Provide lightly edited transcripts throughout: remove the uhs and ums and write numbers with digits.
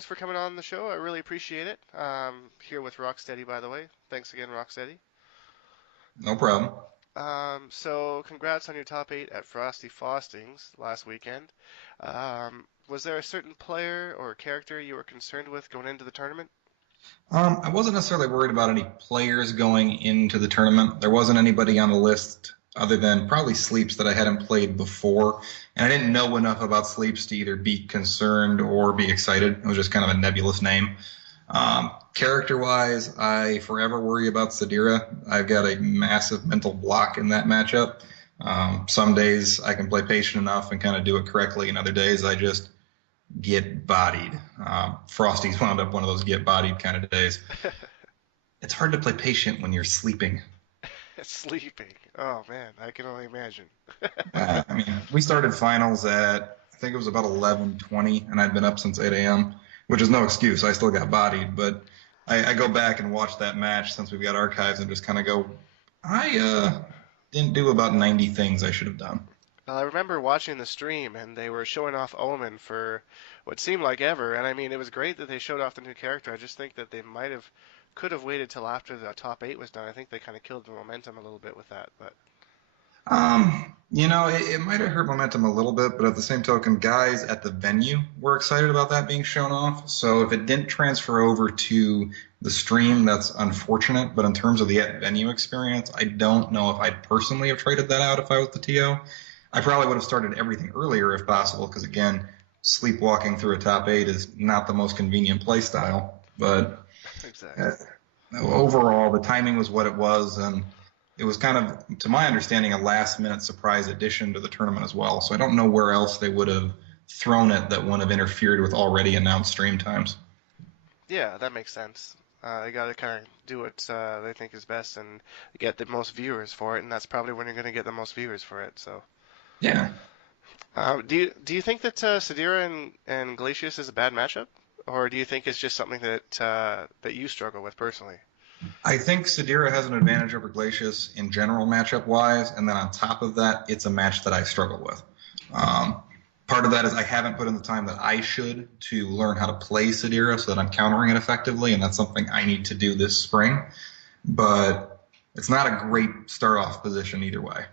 thanks for coming on the show. I really appreciate it. Here with RockSteady, by the way. Thanks again, RockSteady. No problem. So congrats on your top eight at Frosty Faustings last weekend. Was there a certain player or character you were concerned with going into the tournament? I wasn't necessarily worried about any players going into the tournament. There wasn't anybody on the list other than probably Sleeps that I hadn't played before. And I didn't know enough about Sleeps to either be concerned or be excited. It was just kind of a nebulous name. Character-wise, I forever worry about Sadira. I've got a massive mental block in that matchup. Some days I can play patient enough and kind of do it correctly, and other days I just get bodied. Frosty's wound up one of those get bodied kind of days. It's hard to play patient when you're sleeping. Sleeping. Oh man, I can only imagine. I mean, we started finals at, I think it was about 11:20, and I'd been up since 8 a.m., which is no excuse. I still got bodied, but I go back and watch that match since we've got archives and just kind of go, I didn't do about 90 things I should have done. Well, I remember watching the stream and they were showing off Omen for what seemed like ever. And I mean, it was great that they showed off the new character. I just think that they could have waited till after the top eight was done. I think they kind of killed the momentum a little bit with that. But It might have hurt momentum a little bit, but at the same token, guys at the venue were excited about that being shown off. So if it didn't transfer over to the stream, that's unfortunate. But in terms of the at venue experience, I don't know if I'd personally have traded that out if I was the TO. I probably would have started everything earlier if possible, because again, sleepwalking through a top eight is not the most convenient play style. But exactly. overall, the timing was what it was, and it was kind of, to my understanding, a last-minute surprise addition to the tournament as well. So I don't know where else they would have thrown it that wouldn't have interfered with already announced stream times. Yeah, that makes sense. They got to kind of do what they think is best and get the most viewers for it, and that's probably when you're going to get the most viewers for it. So, Yeah. do you think that Sadira and Glacius is a bad matchup, or do you think it's just something that you struggle with personally? I think Sadira has an advantage over Glacius in general matchup-wise, and then on top of that, it's a match that I struggle with. Um, Part of that is I haven't put in the time that I should to learn how to play Sadira so that I'm countering it effectively, and that's something I need to do this spring. But it's not a great start-off position either way.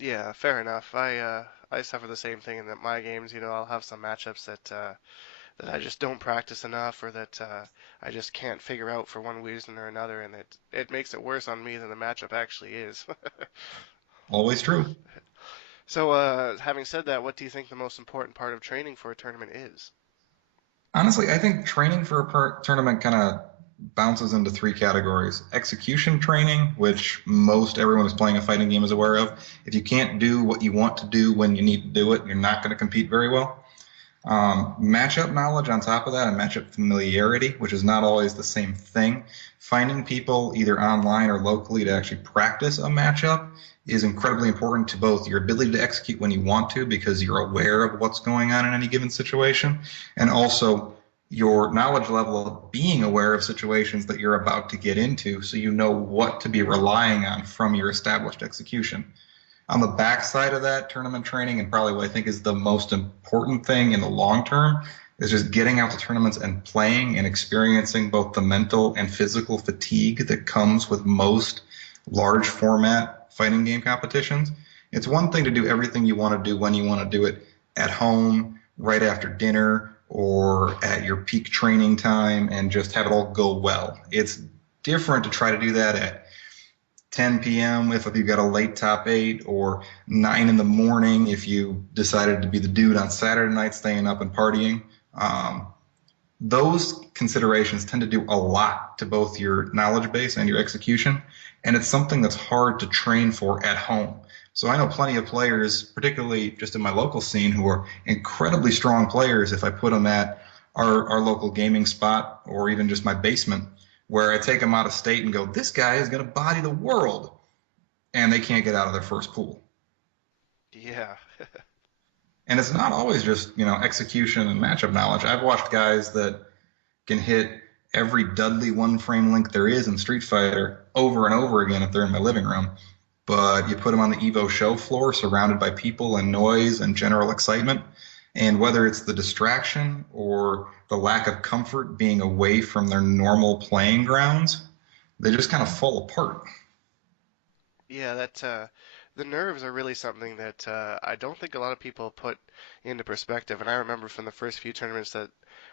Yeah, fair enough. I suffer the same thing in that my games. I'll have some matchups that I just don't practice enough, or that I just can't figure out for one reason or another, and it makes it worse on me than the matchup actually is. Always true. So, having said that, what do you think the most important part of training for a tournament is? Honestly, I think training for a tournament kind of bounces into three categories. Execution training, which most everyone who's playing a fighting game is aware of. If you can't do what you want to do when you need to do it, you're not going to compete very well. Matchup knowledge on top of that, and matchup familiarity, which is not always the same thing. Finding people either online or locally to actually practice a matchup is incredibly important to both your ability to execute when you want to, because you're aware of what's going on in any given situation, and also your knowledge level of being aware of situations that you're about to get into so you know what to be relying on from your established execution. On the backside of that, tournament training, and probably what I think is the most important thing in the long term, is just getting out to tournaments and playing and experiencing both the mental and physical fatigue that comes with most large format fighting game competitions. It's one thing to do everything you want to do when you want to do it at home, right after dinner, or at your peak training time and just have it all go well. It's different to try to do that at 10 p.m. if you've got a late top eight, or 9 in the morning if you decided to be the dude on Saturday night staying up and partying. Um, those considerations tend to do a lot to both your knowledge base and your execution, and it's something that's hard to train for at home. So I know plenty of players, particularly just in my local scene, who are incredibly strong players if I put them at our local gaming spot or even just my basement, where I take them out of state and go, this guy is going to body the world, and they can't get out of their first pool. Yeah. And it's not always just, execution and matchup knowledge. I've watched guys that can hit every Dudley one frame link there is in Street Fighter over and over again if they're in my living room. But you put them on the Evo show floor surrounded by people and noise and general excitement. And whether it's the distraction or the lack of comfort being away from their normal playing grounds, they just kind of fall apart. Yeah, that the nerves are really something that I don't think a lot of people put into perspective. And I remember from the first few tournaments that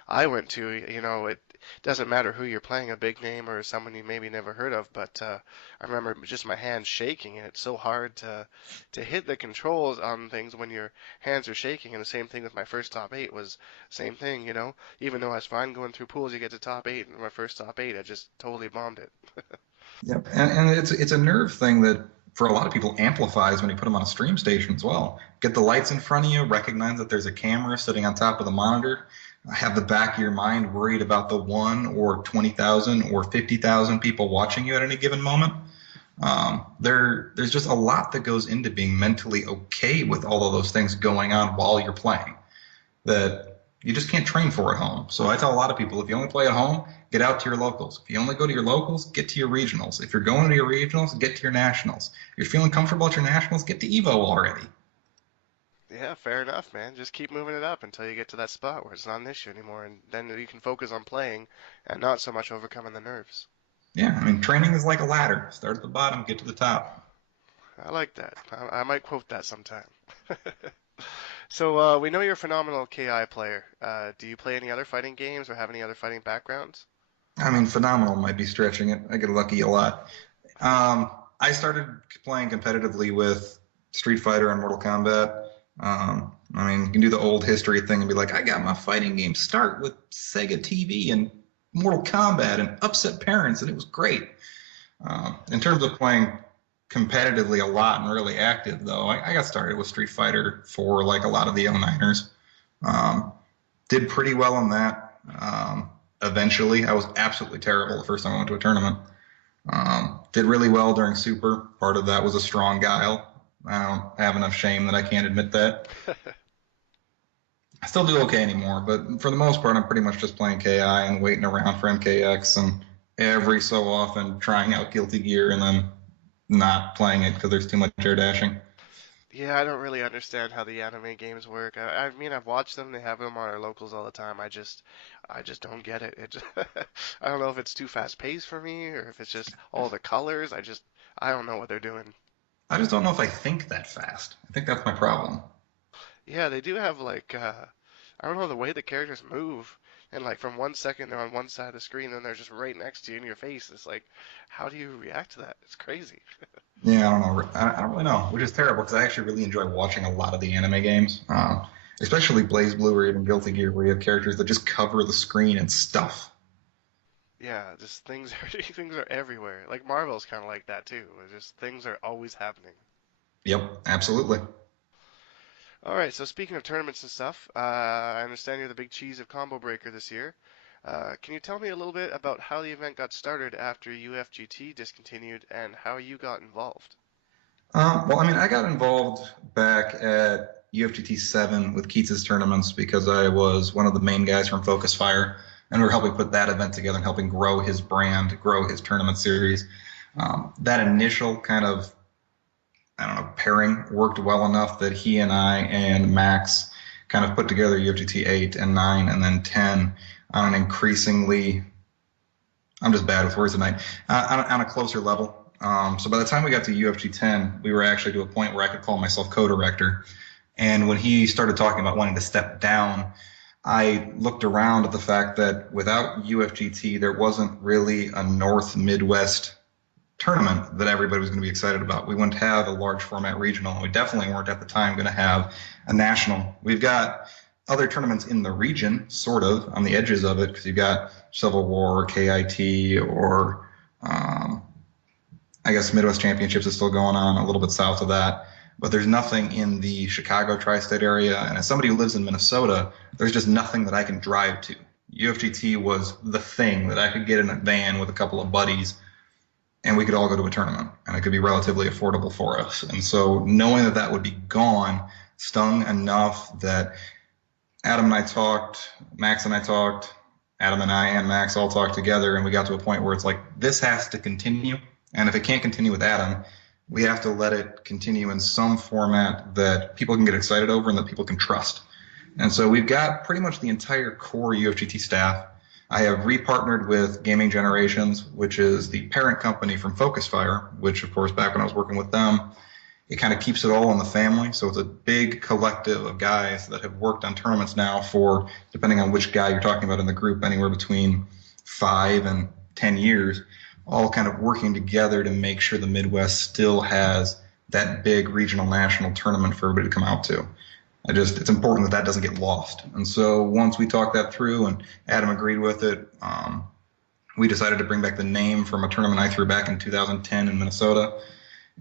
I went to, it doesn't matter who you're playing, a big name or someone you maybe never heard of, but I remember just my hands shaking, and it's so hard to hit the controls on things when your hands are shaking. And the same thing with my first top eight was same thing, even though I was fine going through pools, you get to top eight, and my first top eight, I just totally bombed it. Yep. And it's a nerve thing that for a lot of people amplifies when you put them on a stream station as well. Get the lights in front of you, recognize that there's a camera sitting on top of the monitor, have the back of your mind worried about the 1 or 20,000 or 50,000 people watching you at any given moment. There's just a lot that goes into being mentally okay with all of those things going on while you're playing that you just can't train for at home. So I tell a lot of people, if you only play at home, get out to your locals. If you only go to your locals, get to your regionals. If you're going to your regionals, get to your nationals. If you're feeling comfortable at your nationals, get to Evo already. Yeah, fair enough, man. Just keep moving it up until you get to that spot where it's not an issue anymore, and then you can focus on playing and not so much overcoming the nerves. Yeah, I mean, training is like a ladder. Start at the bottom, get to the top. I like that. I might quote that sometime. So we know you're a phenomenal KI player. Do you play any other fighting games or have any other fighting backgrounds? I mean, phenomenal might be stretching it. I get lucky a lot. Um, I started playing competitively with Street Fighter and Mortal Kombat. I mean, you can do the old history thing and be like, I got my fighting game start with Sega TV and Mortal Kombat and upset parents, and it was great. In terms of playing competitively a lot and really active, though, I got started with Street Fighter for like a lot of the 09ers. Um, did pretty well on that. Eventually, I was absolutely terrible the first time I went to a tournament. Did really well during Super. Part of that was a strong guile. I don't have enough shame that I can't admit that. I still do okay anymore, but for the most part, I'm pretty much just playing KI and waiting around for MKX and every so often trying out Guilty Gear and then not playing it because there's too much air dashing. Yeah, I don't really understand how the anime games work. I mean, I've watched them. They have them on our locals all the time. I just don't get it. I don't know if it's too fast paced for me or if it's just all the colors. I don't know what they're doing. I just don't know if I think that fast. I think that's my problem. Yeah, they do have like I don't know the way the characters move, and like from 1 second they're on one side of the screen, then they're just right next to you in your face. It's like, how do you react to that? It's crazy. Yeah, I don't know. I don't really know, which is terrible because I actually really enjoy watching a lot of the anime games, especially Blaze Blue or even Guilty Gear, where you have characters that just cover the screen and stuff. Yeah, just things are things are everywhere. Like Marvel's kind of like that too. It's just things are always happening. Yep, absolutely. All right, so speaking of tournaments and stuff, I understand you're the big cheese of Combo Breaker this year. Can you tell me a little bit about how the event got started after UFGT discontinued and how you got involved? Well, I mean, I got involved back at UFGT 7 with Keats's tournaments because I was one of the main guys from Focus Fire, and we were helping put that event together and helping grow his brand, grow his tournament series. That initial kind of, I don't know, pairing worked well enough that he and I and Max kind of put together UFGT 8 and 9 and then 10 on an increasingly, I'm just bad with words tonight, on a closer level. So by the time we got to UFG 10, we were actually to a point where I could call myself co-director. And when he started talking about wanting to step down, I looked around at the fact that without UFGT, there wasn't really a North Midwest tournament that everybody was going to be excited about. We wouldn't have a large format regional. We definitely weren't at the time going to have a national. We've got other tournaments in the region, sort of, on the edges of it, because you've got Civil War, KIT, or I guess Midwest Championships is still going on a little bit south of that. But there's nothing in the Chicago tri-state area. And as somebody who lives in Minnesota, there's just nothing that I can drive to. UFGT was the thing that I could get in a van with a couple of buddies and we could all go to a tournament and it could be relatively affordable for us. And so knowing that that would be gone stung enough that Adam and I talked, Max and I talked, Adam and I and Max all talked together, and we got to a point where it's like, this has to continue. And if it can't continue with Adam, we have to let it continue in some format that people can get excited over and that people can trust. And so we've got pretty much the entire core UFGT staff. I have repartnered with Gaming Generations, which is the parent company from Focus Fire, which, of course, back when I was working with them, it kind of keeps it all in the family. So it's a big collective of guys that have worked on tournaments now for, depending on which guy you're talking about in the group, anywhere between 5 and 10 years, all kind of working together to make sure the Midwest still has that big regional national tournament for everybody to come out to. It's important that that doesn't get lost. And so once we talked that through and Adam agreed with it, we decided to bring back the name from a tournament I threw back in 2010 in Minnesota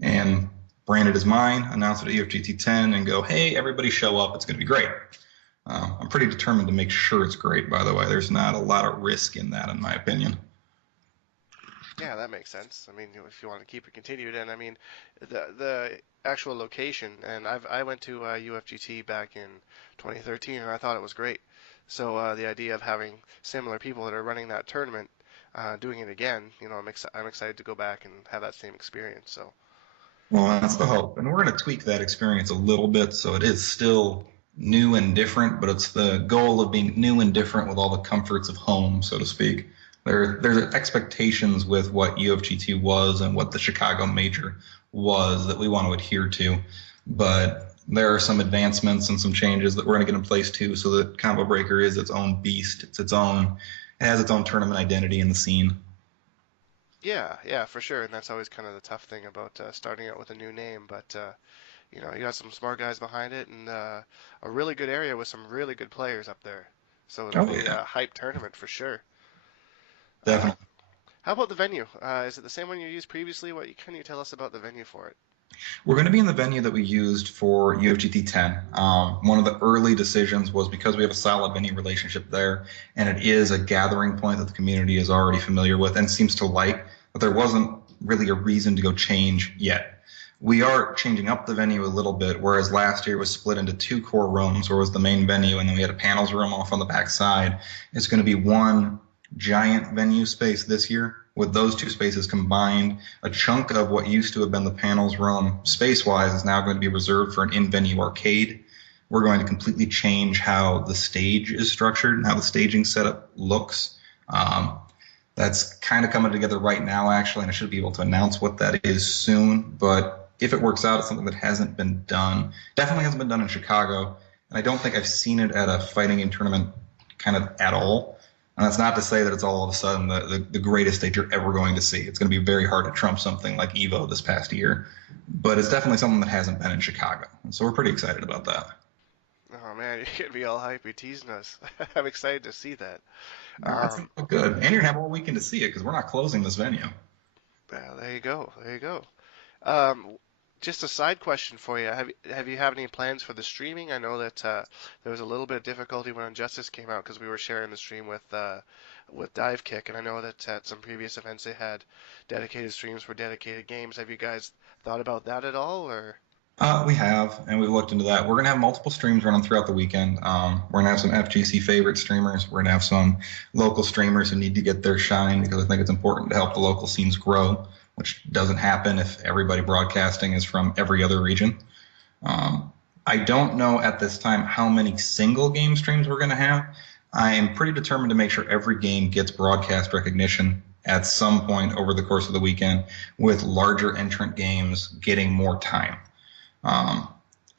and brand it as mine, announce it at UFGT 10, and go, hey, everybody show up. It's going to be great. I'm pretty determined to make sure it's great, by the way. There's not a lot of risk in that, in my opinion. Yeah, that makes sense. I mean, if you want to keep it continued, and I mean, the actual location, and I went to UFGT back in 2013, and I thought it was great. So the idea of having similar people that are running that tournament, doing it again, I'm excited to go back and have that same experience. So Well, that's the hope. And we're going to tweak that experience a little bit so it is still new and different, but it's the goal of being new and different with all the comforts of home, so to speak. There's expectations with what UFGT was and what the Chicago Major was that we want to adhere to. But there are some advancements and some changes that we're going to get in place too, so that Combo Breaker is its own beast. It has its own tournament identity in the scene. yeah, yeah, for sure, and that's always kind of the tough thing about starting out with a new name, but you got some smart guys behind it, and a really good area with some really good players up there. So it'll Oh be yeah, a hype tournament for sure. Uh, definitely. how about the venue? Is it the same one you used previously? What can you tell us about the venue for it? We're going to be in the venue that we used for UFGT 10. One of the early decisions was because we have a solid venue relationship there, and it is a gathering point that the community is already familiar with and seems to like, but there wasn't really a reason to go change yet. We are changing up the venue a little bit, whereas last year it was split into two core rooms, where was the main venue, and then we had a panels room off on the back side. It's going to be one giant venue space this year, with those two spaces combined. A chunk of what used to have been the panels room space-wise is now going to be reserved for an in-venue arcade. We're going to completely change how the stage is structured and how the staging setup looks. That's kind of coming together right now, actually, and I should be able to announce what that is soon. But if it works out, it's something that hasn't been done. Definitely hasn't been done in Chicago, and I don't think I've seen it at a fighting game tournament kind of at all. And that's not to say that it's all of a sudden the greatest stage you're ever going to see. It's going to be very hard to trump something like Evo this past year. But it's definitely something that hasn't been in Chicago. And so we're pretty excited about that. Oh man, you're getting me all hype. You're teasing us. I'm excited to see that. That's Um, good. And you're going to have all weekend to see it because we're not closing this venue. there you go. There you go. Um, just a side question for you. Have any plans for the streaming? I know that there was a little bit of difficulty when Injustice came out because we were sharing the stream with Dive Kick, and I know that at some previous events they had dedicated streams for dedicated games. Have you guys thought about that at all, or? We have, and we've looked into that. We're going to have multiple streams running throughout the weekend. We're going to have some FGC favorite streamers. We're going to have some local streamers who need to get their shine because I think it's important to help the local scenes grow, which doesn't happen if everybody broadcasting is from every other region. I don't know at this time how many single game streams we're going to have. I am pretty determined to make sure every game gets broadcast recognition at some point over the course of the weekend, with larger entrant games getting more time. Um,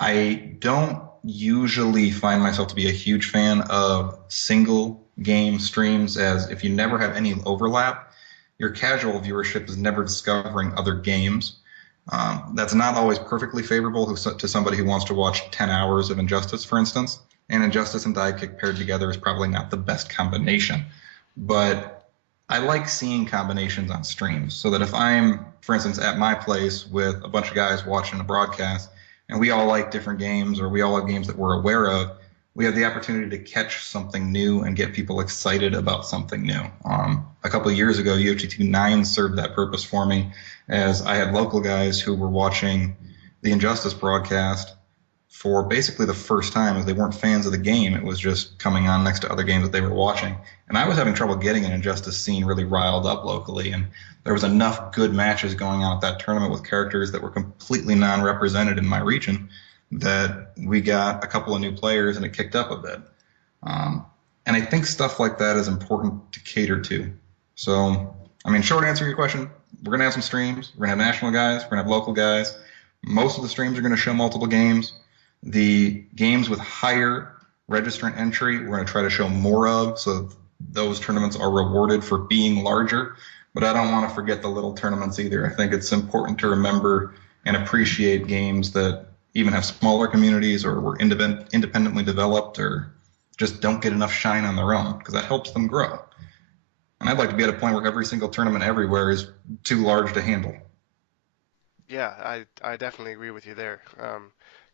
I don't usually find myself to be a huge fan of single game streams, as if you never have any overlap, your casual viewership is never discovering other games. That's not always perfectly favorable to somebody who wants to watch 10 hours of Injustice, for instance. And Injustice and Divekick paired together is probably not the best combination. But I like seeing combinations on streams so that if I'm, for instance, at my place with a bunch of guys watching a broadcast and we all like different games or we all have games that we're aware of, we have the opportunity to catch something new and get people excited about something new. A couple of years ago, UFGT 9 served that purpose for me, as I had local guys who were watching the Injustice broadcast for basically the first time, as they weren't fans of the game. It was just coming on next to other games that they were watching. And I was having trouble getting an Injustice scene really riled up locally, and there was enough good matches going on at that tournament with characters that were completely non-represented in my region that we got a couple of new players and it kicked up a bit. Um, and I think stuff like that is important to cater to. So, I mean, short answer to your question, we're going to have some streams. We're going to have national guys. We're going to have local guys. Most of the streams are going to show multiple games. The games with higher registrant entry, we're going to try to show more of, so those tournaments are rewarded for being larger. But I don't want to forget the little tournaments either. I think it's important to remember and appreciate games that even have smaller communities or were independently developed or just don't get enough shine on their own because that helps them grow. And I'd like to be at a point where every single tournament everywhere is too large to handle. Yeah, I definitely agree with you there.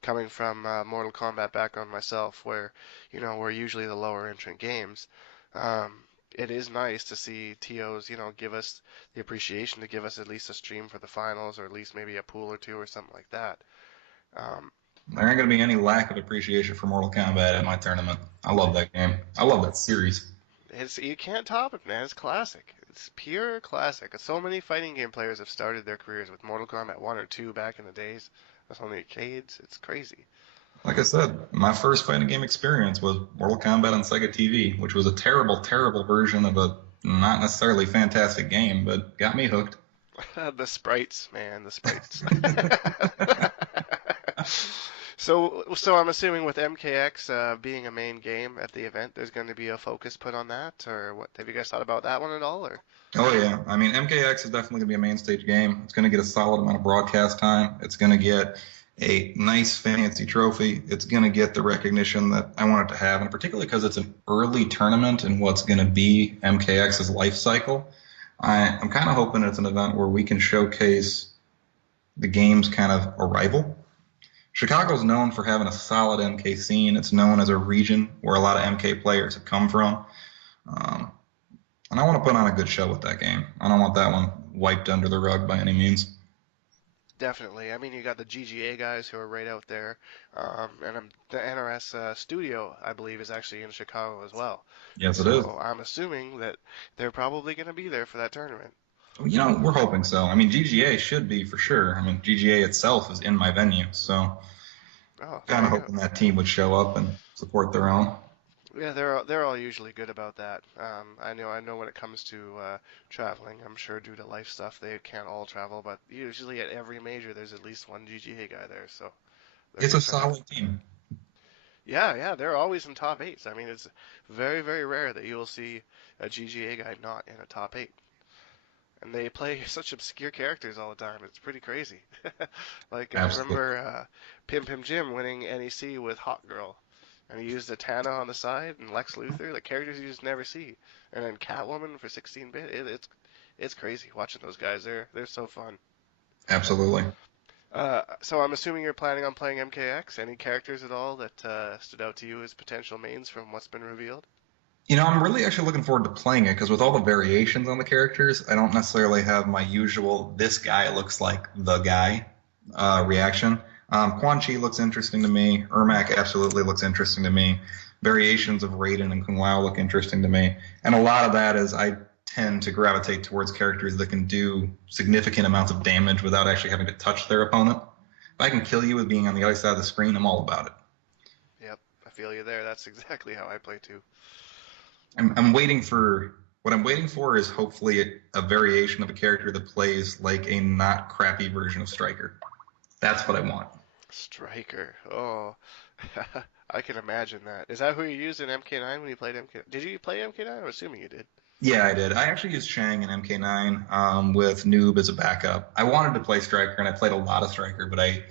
Coming from Mortal Kombat background myself, where we're usually the lower entrant games, it is nice to see TOs give us the appreciation to give us at least a stream for the finals, or at least maybe a pool or two or something like that. Um, There ain't going to be any lack of appreciation for Mortal Kombat at my tournament. I love that game. I love that series. you can't top it, man. It's classic. It's pure classic. So many fighting game players have started their careers with Mortal Kombat 1 or 2 back in the days. That's on the arcades. It's crazy. Like I said, my first fighting game experience was Mortal Kombat on Sega TV, which was a terrible, terrible version of a not necessarily fantastic game, but got me hooked. The sprites, man, the sprites. So I'm assuming with MKX being a main game at the event, there's going to be a focus put on that, or what? Have you guys thought about that one at all, or? Oh yeah, I mean MKX is definitely gonna be a main stage game. It's gonna get a solid amount of broadcast time. It's gonna get a nice fancy trophy. It's gonna get the recognition that I want it to have, and particularly because it's an early tournament in what's gonna be MKX's life cycle. I'm kind of hoping it's an event where we can showcase the game's kind of arrival. Chicago's known for having a solid MK scene. It's known as a region where a lot of MK players have come from. Um, and I want to put on a good show with that game. I don't want that one wiped under the rug by any means. Definitely. I mean, you got the GGA guys who are right out there, the NRS studio, I believe, is actually in Chicago as well. Yes, it is. So I'm assuming that they're probably going to be there for that tournament. We're hoping so. I mean, GGA should be for sure. I mean, GGA itself is in my venue, so Oh, kind there of you go. hoping that team would show up and support their own. Yeah, they're all usually good about that. I know when it comes to traveling, I'm sure due to life stuff they can't all travel, but usually at every major there's at least one GGA guy there, so they're It's a good for that. solid team. Yeah, yeah, they're always in top eights. I mean, it's very, very rare that you'll see a GGA guy not in a top eight. And they play such obscure characters all the time. It's pretty crazy. Like I Absolutely. remember Pim Pim Jim winning NEC with Hot Girl, and he used a Tana on the side and Lex Luthor, the characters you just never see. And then Catwoman for 16-bit. It's crazy watching those guys. They're so fun. Absolutely. So I'm assuming you're planning on playing MKX. Any characters at all that stood out to you as potential mains from what's been revealed? I'm really actually looking forward to playing it because with all the variations on the characters, I don't necessarily have my usual "this guy looks like the guy" reaction. Quan Chi looks interesting to me. Ermac absolutely looks interesting to me. Variations of Raiden and Kung Lao look interesting to me, and a lot of that is I tend to gravitate towards characters that can do significant amounts of damage without actually having to touch their opponent. If I can kill you with being on the other side of the screen, I'm all about it. Yep, I feel you there. That's exactly how I play too. I'm waiting for what I'm waiting for is hopefully a variation of a character that plays like a not crappy version of Striker. That's what I want. Striker. Oh, I can imagine that. Is that who you used in MK9 when you played MK? Did you play MK9? I'm assuming you did. Yeah, I did. I actually used Shang in MK9 with Noob as a backup. I wanted to play Striker, and I played a lot of Striker, but I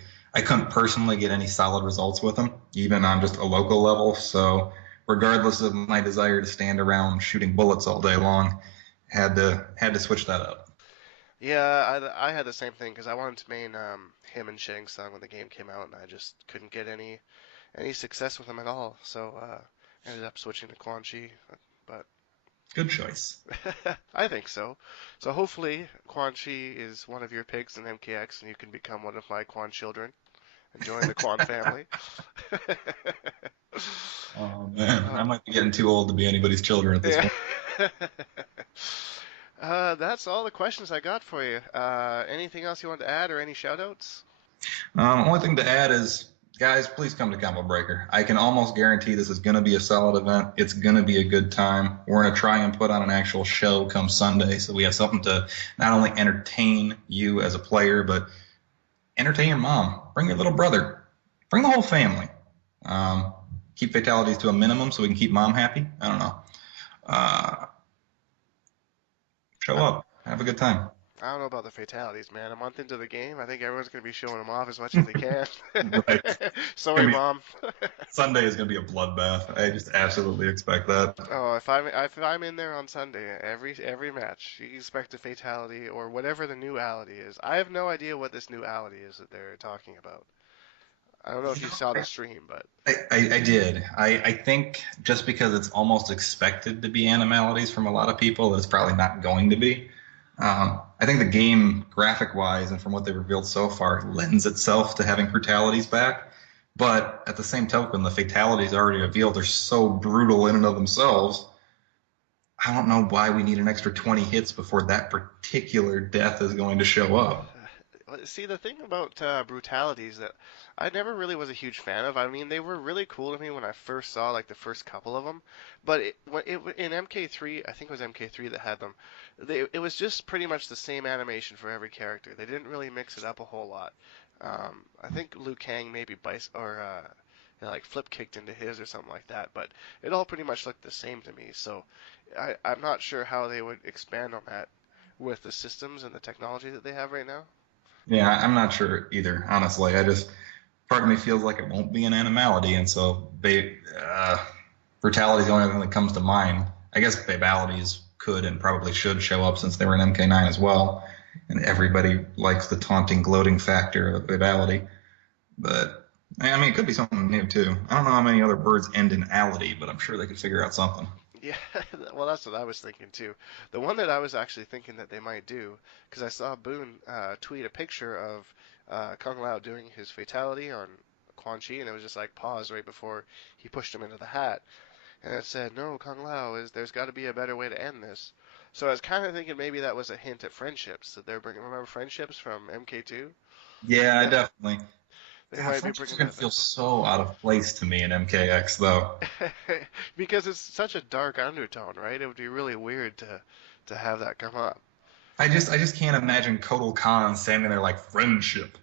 couldn't personally get any solid results with him, even on just a local level. So, regardless of my desire to stand around shooting bullets all day long, had to switch that up. Yeah, I had the same thing because I wanted to main him and Shang Tsung when the game came out, and I just couldn't get any success with him at all. So ended up switching to Quan Chi, but Good choice. I think so. So hopefully Quan Chi is one of your picks in MKX, and you can become one of my Quan children and join the Quan family. Oh man, I uh, might be getting too old to be anybody's children at this yeah. point. That's all the questions I got for you. Anything else you want to add or any shout outs? Only thing to add is Guys, please come to Combo Breaker. I can almost guarantee this is going to be a solid event. It's going to be a good time. We're going to try and put on an actual show come Sunday, so we have something to not only entertain you as a player, but entertain your mom. Bring your little brother. Bring the whole family. Um, Keep fatalities to a minimum so we can keep mom happy. I don't know. Uh, Show I, up. Have a good time. I don't know about the fatalities, man. A month into the game, I think everyone's going to be showing them off as much as they can. Right. Sorry, Mom. Sunday is going to be a bloodbath. I just absolutely expect that. Oh, if I'm in there on Sunday, every match, you expect a fatality or whatever the new ality is. I have no idea what this new ality is that they're talking about. I don't know if You you know, saw the stream, but I did. I think just because it's almost expected to be animalities from a lot of people, that it's probably not going to be. I think the game, graphic wise, and from what they've revealed so far, lends itself to having brutalities back. But at the same token, the fatalities already revealed are so brutal in and of themselves. I don't know why we need an extra 20 hits before that particular death is going to show up. see, the thing about brutalities that I never really was a huge fan of. I mean, they were really cool to me when I first saw like the first couple of them, but in MK3, I think it was MK3 that had them. It was just pretty much the same animation for every character. They didn't really mix it up a whole lot. I think Liu Kang maybe bice or like flip kicked into his or something like that, but it all pretty much looked the same to me. So I'm not sure how they would expand on that with the systems and the technology that they have right now. Yeah, I'm not sure either, honestly. Part of me feels like it won't be an animality, and so brutality is the only thing that comes to mind. I guess babalities could and probably should show up since they were in MK9 as well, and everybody likes the taunting, gloating factor of babality. But I mean, it could be something new too. I don't know how many other birds end in ality, but I'm sure they could figure out something. Yeah, well, that's what I was thinking too. The one that I was actually thinking that they might do, because I saw Boone tweet a picture of Kung Lao doing his fatality on Quan Chi, and it was just like pause right before he pushed him into the hat, and it said, "No, Kung Lao is. There's got to be a better way to end this." So I was kind of thinking maybe that was a hint at friendships that they're bringing. Remember friendships from MK2? Yeah, I definitely. They God, might be friendships are bringing gonna that feel back. so out of place to me in MKX though. Because it's such a dark undertone, right? It would be really weird to have that come up. I just can't imagine Kotal Khan standing there like friendship.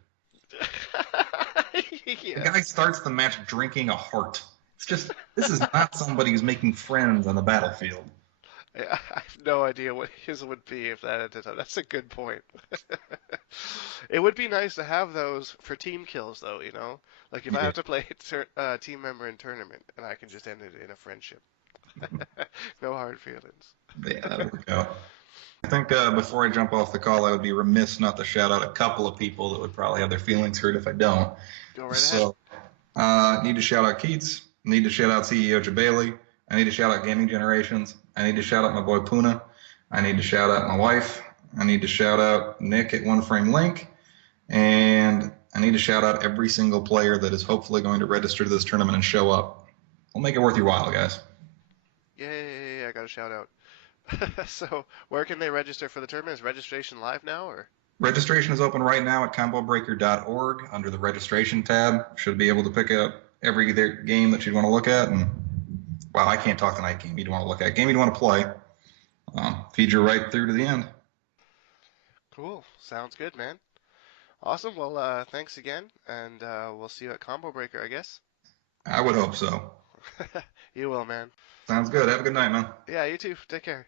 The Yeah. guy starts the match drinking a heart. It's just this is not somebody who's making friends on the battlefield. I have no idea what his would be if that ended up. That's a good point. It would be nice to have those for team kills, though, you know? Like if I Yeah, have to play a team member in tournament and I can just end it in a friendship. No hard feelings. yeah, that would work out. I think before I jump off the call, I would be remiss not to shout out a couple of people that would probably have their feelings hurt if I don't. Go right ahead. So, need to shout out Keats. Need to shout out CEO Jabali. I need to shout out Gaming Generations. I need to shout out my boy Puna. I need to shout out my wife. I need to shout out Nick at One Frame Link. And I need to shout out every single player that is hopefully going to register to this tournament and show up. We'll make it worth your while, guys. Yay, I got a shout out. So, where can they register for the tournament? Is registration live now, or? Registration is open right now at combobreaker.org under the registration tab. Should be able to pick up every game that you'd want to look at. And, well, I can't talk tonight. Game you'd want to look at. Game you'd want to play. Feed you right through to the end. Cool. Sounds good, man. Awesome. Well, thanks again, and we'll see you at Combo Breaker, I guess. I would hope so. You will, man. Sounds good. Have a good night, man. Yeah, you too. Take care.